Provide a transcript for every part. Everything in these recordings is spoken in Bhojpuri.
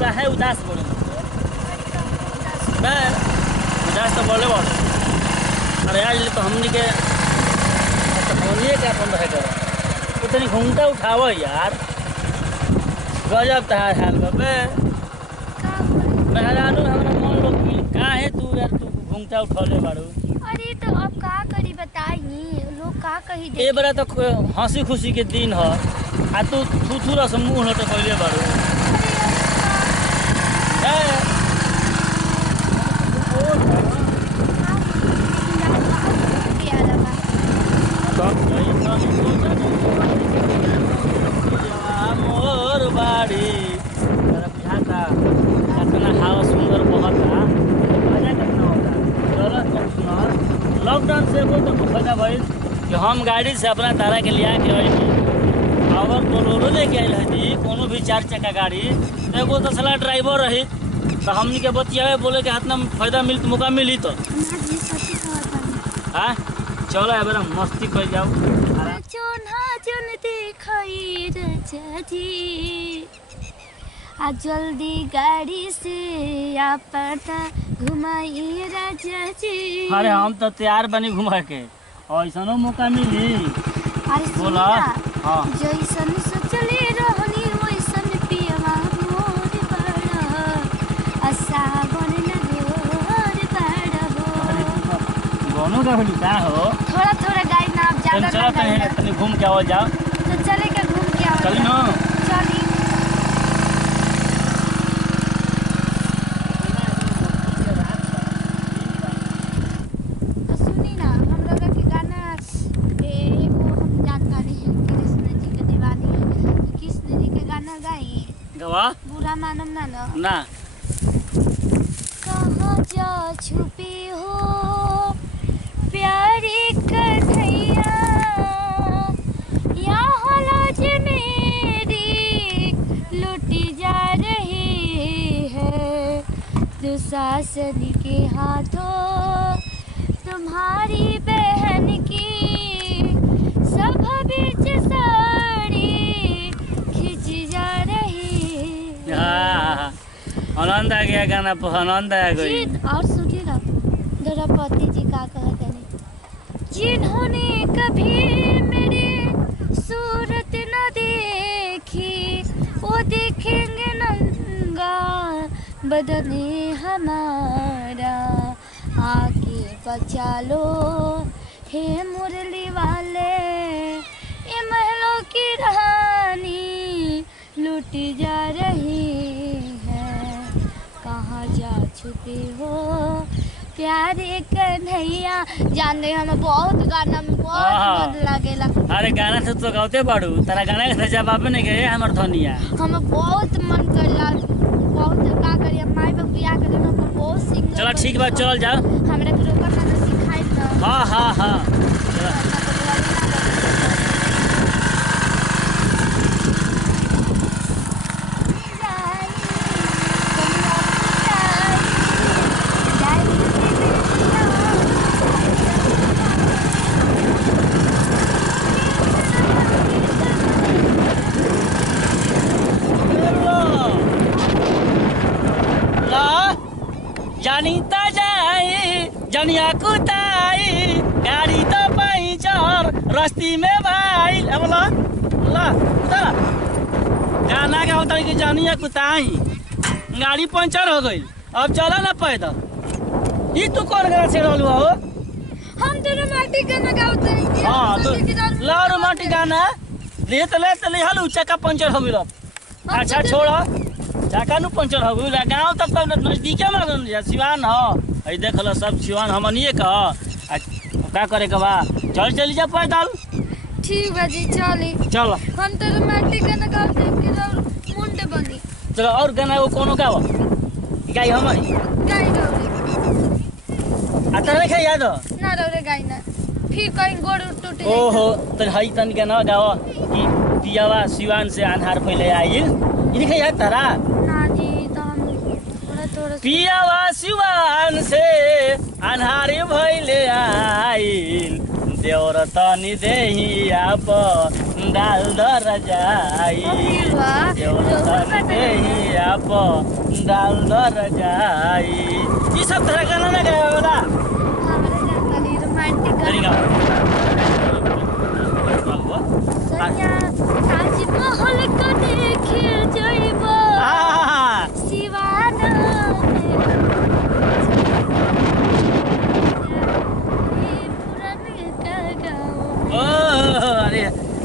काहे उदास बोले मैं उदास तो बोले बोल। अरे यार तो हमनी के होने क्या अपन रहे करो उतनी घूमता उठावो यार गजब तहार हाल बाबे मेहरानू हमरा मन लोग काहे तू यार तू घूमता उठौले बाड़ू। अरे तो अब का करी बताई लोग का कही दे। ए बड़ा तो हंसी खुशी के दिन ह आ तू थूथूरा से मुंह लट कइले बाड़ू। मोर बाड़ी बुझाता कितना हवा सुंदर बहता मजा कितना होता। चलो सुन लॉकडाउन से वो तो फायदा भइल कि हम गाड़ी से अपना तारा के लिया के आई अगर बोलोरो लेके आइल हती कोनो भी 4 चक्का गाड़ी तो एगो तो साला ड्राइवर रही तो हमनी के बतियावे बोले के हाथ में फायदा मिल मौका मिली तो हाँ चलो अब मस्ती कर जाओ। आ जल्दी गाड़ी से या पता घुमाइए राजा जी। अरे हम तो तैयार बनी घुमा के ऐसा मौका मिली बोला। हाँ जैसन सोचले रहनी वैसन पियवा मोर बड़ा सावन नगोर बड़ा हो। दोनों का होली का हो थोड़ा थोड़ा गाड़ी ना आप ज्यादा चलो कहीं तनी घूम के आओ जाओ। तो चले के घूम के आओ चली ना चली। सुनी ना हम लोग के गाना एगो हम जानता नहीं कृष्ण जी के दीवानी कृष्ण जी के गाना गाई गवा बुरा मानम ना ना कहाँ जा छुपे हो प्यारे कन्हैया यहाँ लाज मेरी लुटी जा रही है दुशासन के हाथों तुम्हारी बहन की सब बीच साड़ी खिंच जा रही है। हाँ आनंद आ गया गाना पर आनंद आ गई। और सुनिएगा द्रौपदी जी का कहते हैं जिन्होंने कभी मेरी सूरत न देखी वो देखेंगे नंगा बदने हमारा आके बचा लो हे मुरली वाले ये महलों की रानी लूटी जा रही है कहाँ जा छुपे हो प्यारे कन्हैया। जान रहे हम बहुत गाना में बहुत मन लागेला। अरे गाना से तो गाते बाड़ू तारा गाना के जवाब नहीं गए हमर धनिया हम बहुत मन करला बहुत का करिए माई बाप बियाह के दिन हम बहुत सिंगर। चलो ठीक बा चल जाओ हमरा के रोका ना सिखाई ना। हाँ हाँ हाँ जानीता जाए जनिया कुताई गाड़ी तो पैंचर रस्ती में भाई बोला ला उधर गाना का होता है कि जनिया कुताई गाड़ी पंचर हो गई अब चला ना पैदल ये तू कौन गाना से रोलवा हो। हम तो रोमांटिक गाना गाते हैं। हाँ तो ला रोमांटिक गाना ले ले हलू चक्का पंचर हो गया। अच्छा छोड़ा चक्का नु पंचर हो गई गाँव तक तो नजदीके में सिवान हो अरे देख लो सब सिवान हमनिए का का करे के बा चल चली जा पैदल। ठीक बा जी चली चल हम तो रोमांटिक गाना गाते हैं कि मुंडे बनी। चलो और गाना वो कोनो गावा गाई हमारी गाई गौरी आता नहीं याद ना रे गाई ना फिर कहीं गोड़ टूटे। ओहो तो हई तन गाना गावा कि पियावा सिवान से अनहार पहले आई इनके याद तारा ना जी तो हम थोड़ा पियावा सिवान से अनहारी भइले आइल देवर तनी देहिया पर डाल दर जाई देवर तनी देहिया पर डाल दो रजाई। ये सब तरह गाना ना गाया बता। हमारे जानता नहीं रोमांटिक चलिए गाना। हुआ सैया ताजमहल को देखे जाइबो शिवाना अरे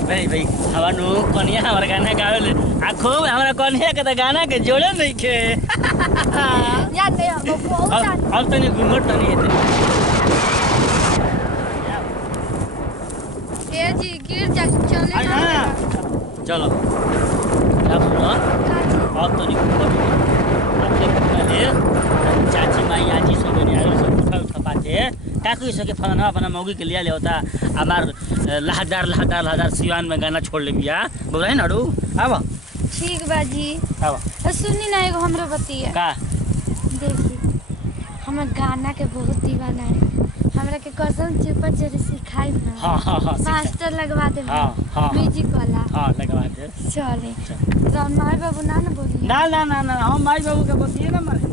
भाई भाई हमारू कन्या हमारा गाना गावे आखो हमारा कन्या के तो गाना के जोड़े नहीं खे याद नहीं हमको बहुत अब तो नहीं घूंघट तो नहीं है ए जी गिर जा चले ना चलो अब सुनो अब तो नहीं घूंघट पहले चाची माई आजी सब नहीं आयो सब उठा उठा पाते का कोई सके फलाना अपना मौगी के लिए ले होता हमार लहदार सिवान में गाना छोड़ ले बिया बोल रहे नाडू आवा ठीक बाजी आवा सुनी ना एगो हमरो बतिया का देखी हम गाना के बहुत दीवाना है हमरा के कसम चुपा चोरी सिखाई ना हां मास्टर लगवा दे हां म्यूजिक वाला हां लगवा दे चले राम माई बाबू ना बोली ना हम माई बाबू के बतिए ना मारे